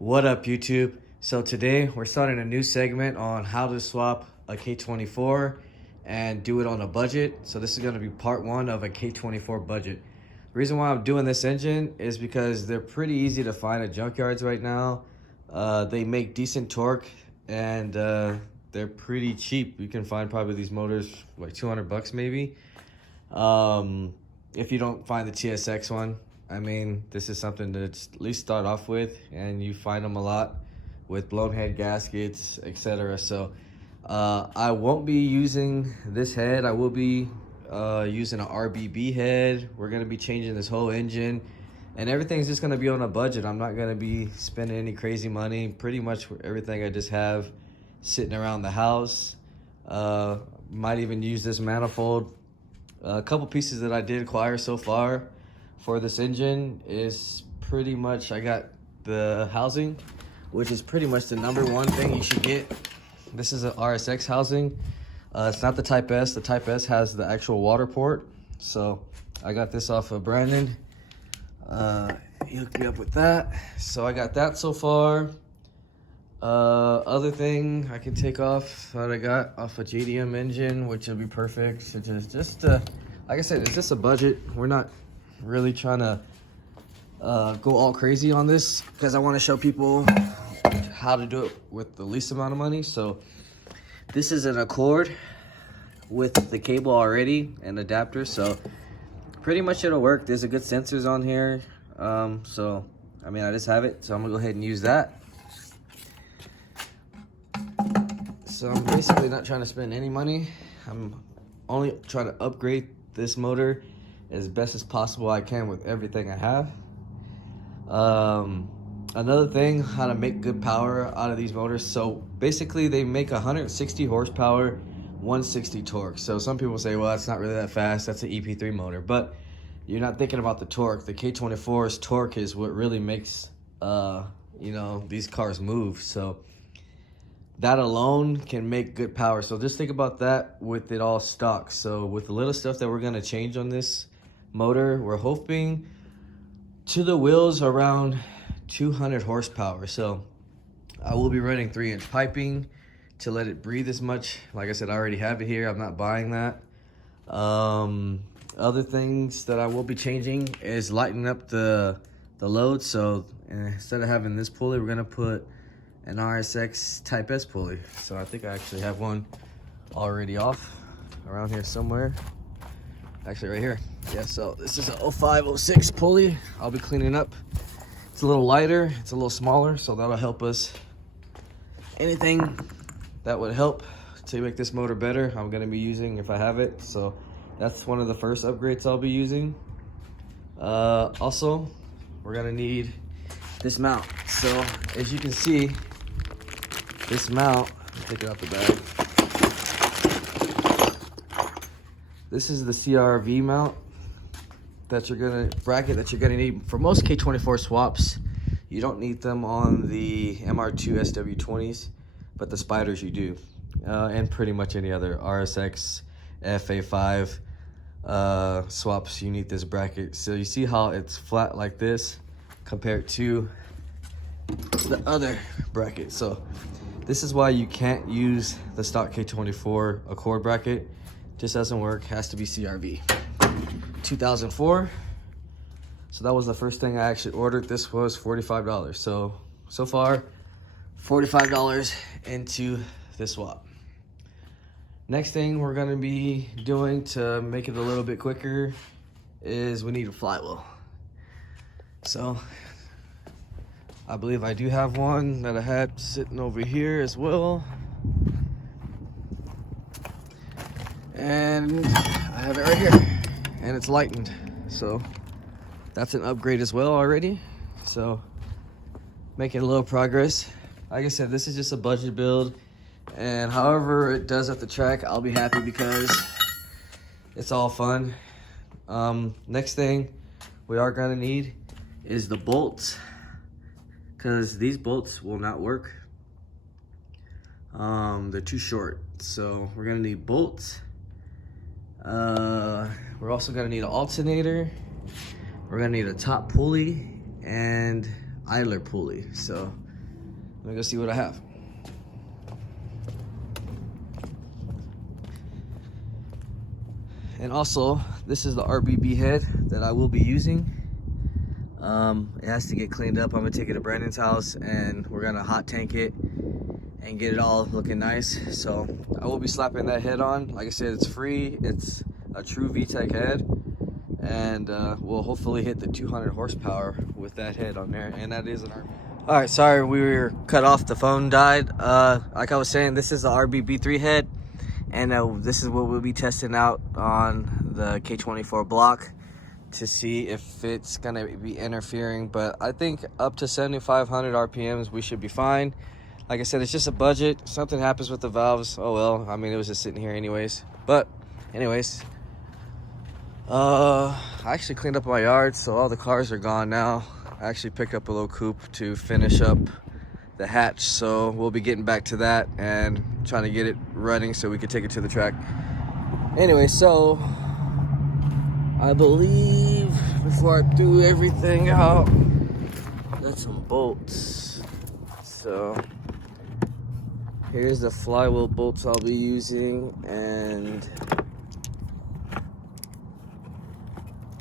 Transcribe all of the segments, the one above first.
What up, YouTube? So today we're starting a new segment on how to swap a K24 and do it on a budget. So this is going to be part one of a K24 budget. The reason why I'm doing this engine is because they're pretty easy to find at junkyards right now. They make decent torque and they're pretty cheap. You can find probably these motors like 200 bucks maybe. If you don't find the TSX one. I mean, this is something to at least start off with, and you find them a lot with blown head gaskets, etc. So I won't be using this head. I will be using an RBB head. We're going to be changing this whole engine, and everything's just going to be on a budget. I'm not going to be spending any crazy money. Pretty much everything I just have sitting around the house. Might even use this manifold. A couple pieces that I did acquire so far for this engine is pretty much, I got the housing, which is pretty much the #1 thing you should get. This is an Rsx housing. It's not the Type S. The Type S has the actual water port. So I got this off of Brandon. He hooked me up with that. So I got that so far. Other thing I can take off that I got off a JDM engine, which will be perfect. So just like I said, it's just a budget. We're not really trying to go all crazy on this because I want to show people how to do it with the least amount of money. So this is an Accord with the cable already and adapter, so pretty much it'll work. There's a good sensors on here, so I mean, I just have it, so I'm gonna go ahead and use that. So I'm basically not trying to spend any money. I'm only trying to upgrade this motor as best as possible I can with everything I have. Another thing, how to make good power out of these motors. So basically they make 160 horsepower, 160 torque. So some people say, well, that's not really that fast. That's an EP3 motor, but you're not thinking about the torque. The K24's torque is what really makes, you know, these cars move. So that alone can make good power. So just think about that with it all stock. So with the little stuff that we're gonna change on this motor, we're hoping to the wheels around 200 horsepower. So I will be running 3-inch piping to let it breathe as much. Like I said, I already have it here. I'm not buying that. Other things that I will be changing is lightening up the load. So instead of having this pulley, we're gonna put an Rsx Type S pulley. So I think I actually have one already off around here somewhere. Actually right here. Yeah, so this is a 0506 pulley I'll be cleaning up. It's a little lighter, it's a little smaller, so that'll help us. Anything that would help to make this motor better, I'm gonna be using if I have it. So that's one of the first upgrades I'll be using. Also, we're gonna need this mount. So as you can see, this mount, I'll take it out the bag. This is the CRV mount bracket that you're gonna need for most K24 swaps. You don't need them on the MR2 SW20s, but the Spiders you do, and pretty much any other RSX FA5 swaps. You need this bracket. So you see how it's flat like this compared to the other bracket. So this is why you can't use the stock K24 Accord bracket. Just doesn't work, has to be CRV. 2004. So that was the first thing I actually ordered. This was $45. So far, $45 into this swap. Next thing we're gonna be doing to make it a little bit quicker is we need a flywheel. So I believe I do have one that I had sitting over here as well. And I have it right here, and it's lightened. So that's an upgrade as well already. So making a little progress. Like I said, this is just a budget build, and however it does at the track, I'll be happy because it's all fun. Next thing we are gonna need is the bolts, because these bolts will not work. They're too short. So we're gonna need bolts. We're also gonna need an alternator. We're gonna need a top pulley and idler pulley. So Let me go see what I have. And also, this is the RBB head that I will be using. It has to get cleaned up. I'm gonna take it to Brandon's house and we're gonna hot tank it and get it all looking nice. So I will be slapping that head on. Like I said, it's free. It's a true VTEC head, and we'll hopefully hit the 200 horsepower with that head on there. And that is an RBB. All right, sorry we were cut off. The phone died. Like I was saying, this is the RBB3 head, and this is what we'll be testing out on the K24 block to see if it's gonna be interfering. But I think up to 7,500 RPMs we should be fine. Like I said, it's just a budget. Something happens with the valves, oh well. I mean, it was just sitting here anyways. But anyways, I actually cleaned up my yard, so all the cars are gone now. I actually picked up a little coupe to finish up the hatch, so we'll be getting back to that and trying to get it running so we can take it to the track. Anyway, so I believe before I threw everything out, got some bolts. So here's the flywheel bolts I'll be using, and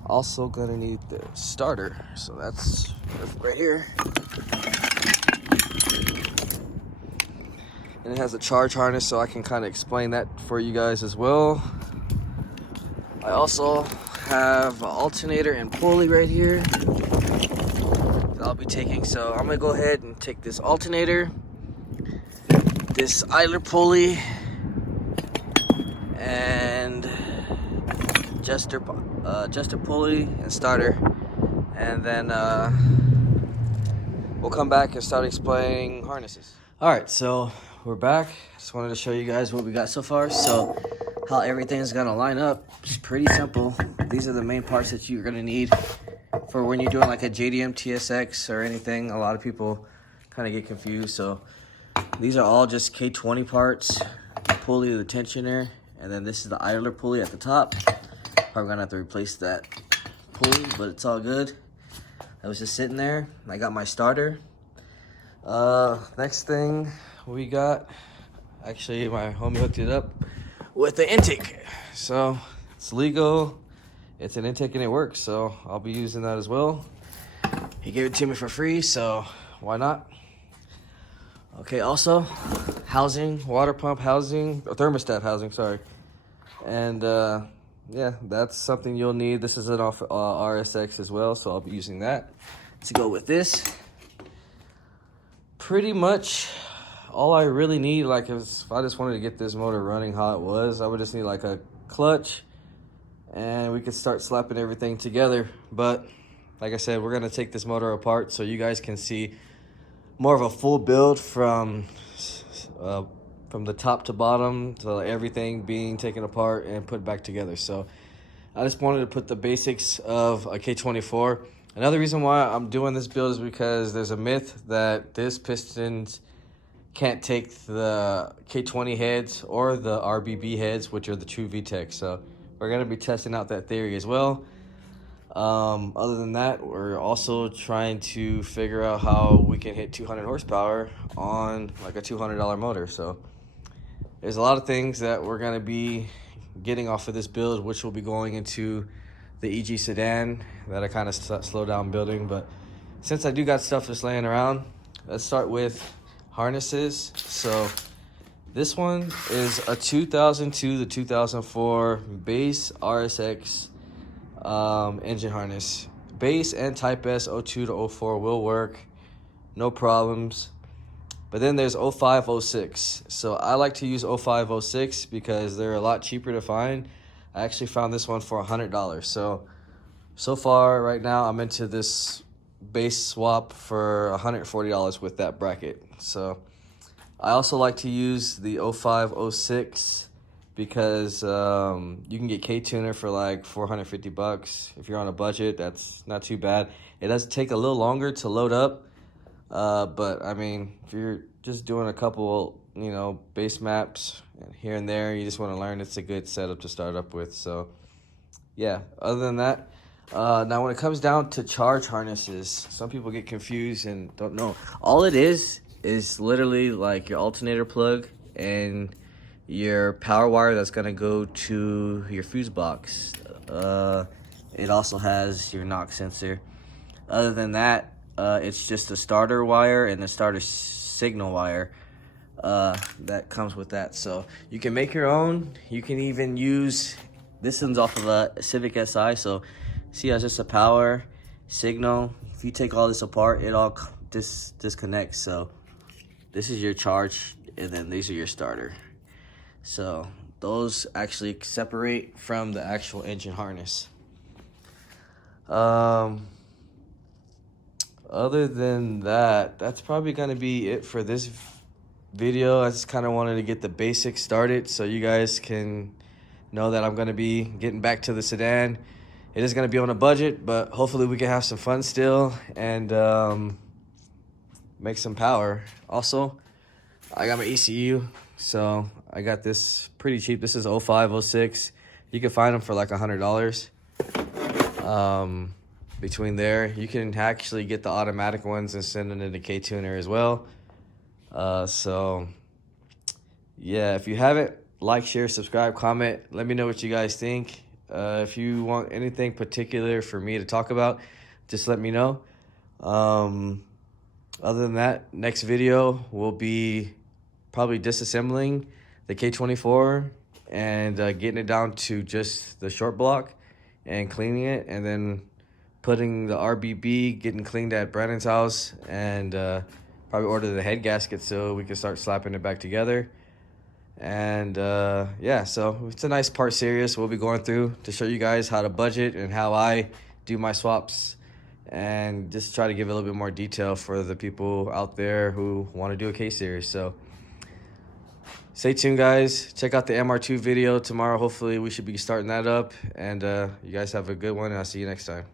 also gonna need the starter. So that's right here. And it has a charge harness, so I can kind of explain that for you guys as well. I also have an alternator and pulley right here that I'll be taking. So I'm gonna go ahead and take this alternator, this idler pulley, and adjuster pulley and starter, and then we'll come back and start explaining harnesses. All right, so we're back. Just wanted to show you guys what we got so far. So how everything's gonna line up, it's pretty simple. These are the main parts that you're gonna need for when you're doing like a JDM TSX or anything. A lot of people kind of get confused. So these are all just K20 parts. The pulley, the tensioner, and then this is the idler pulley at the top. Probably gonna have to replace that pulley, but it's all good. I was just sitting there. I got my starter. Next thing we got, actually my homie hooked it up with the intake. So it's legal, it's an intake and it works, so I'll be using that as well. He gave it to me for free, so why not? Okay, also housing, water pump housing, or thermostat housing, sorry. And yeah, that's something you'll need. This is an Rsx as well, so I'll be using that to go with this. Pretty much all I really need, like if I just wanted to get this motor running how it was, I would just need like a clutch and we could start slapping everything together. But like I said, we're gonna take this motor apart so you guys can see more of a full build from the top to bottom, to everything being taken apart and put back together. So I just wanted to put the basics of a K24. Another reason why I'm doing this build is because there's a myth that this pistons can't take the K20 heads or the RBB heads, which are the true VTEC. So we're gonna be testing out that theory as well. Other than that, we're also trying to figure out how we can hit 200 horsepower on like a $200 motor. So there's a lot of things that we're gonna be getting off of this build, which will be going into the EG sedan that I kind of slow down building. But since I do got stuff just laying around, let's start with harnesses. So this one is a 2002 to 2004 base Rsx engine harness. Base and Type S 02 to 04 will work, no problems. But then there's 05, 06. So I like to use 05, 06 because they're a lot cheaper to find. I actually found this one for $100. So far right now I'm into this base swap for $140 with that bracket. So I also like to use the 05, 06 because you can get K-tuner for like $450. If you're on a budget, that's not too bad. It does take a little longer to load up. But I mean, if you're just doing a couple, base maps here and there, you just want to learn, it's a good setup to start up with. So yeah, other than that, now when it comes down to charge harnesses, some people get confused and don't know. All it is is literally like your alternator plug and your power wire that's gonna go to your fuse box. It also has your knock sensor. Other than that, it's just a starter wire and a starter signal wire that comes with that. So you can make your own. You can even use, this one's off of a Civic Si. So see, it's just a power signal. If you take all this apart, it all disconnects. So this is your charge, and then these are your starter. So those actually separate from the actual engine harness. Other than that, that's probably gonna be it for this video. I just kind of wanted to get the basics started so you guys can know that I'm gonna be getting back to the sedan. It is gonna be on a budget, but hopefully we can have some fun still and make some power. Also, I got my ECU, so I got this pretty cheap. This is 05, 06. You can find them for like $100. Between there, you can actually get the automatic ones and send them into K-Tuner as well. So yeah, if you haven't, like, share, subscribe, comment. Let me know what you guys think. If you want anything particular for me to talk about, just let me know. Other than that, next video will be probably disassembling the K24 and getting it down to just the short block and cleaning it, and then putting the RBB, getting cleaned at Brandon's house, and probably order the head gasket so we can start slapping it back together. And yeah, so it's a nice part series we'll be going through to show you guys how to budget and how I do my swaps, and just try to give a little bit more detail for the people out there who want to do a K series. So stay tuned, guys. Check out the MR2 video tomorrow. Hopefully we should be starting that up, and you guys have a good one, and I'll see you next time.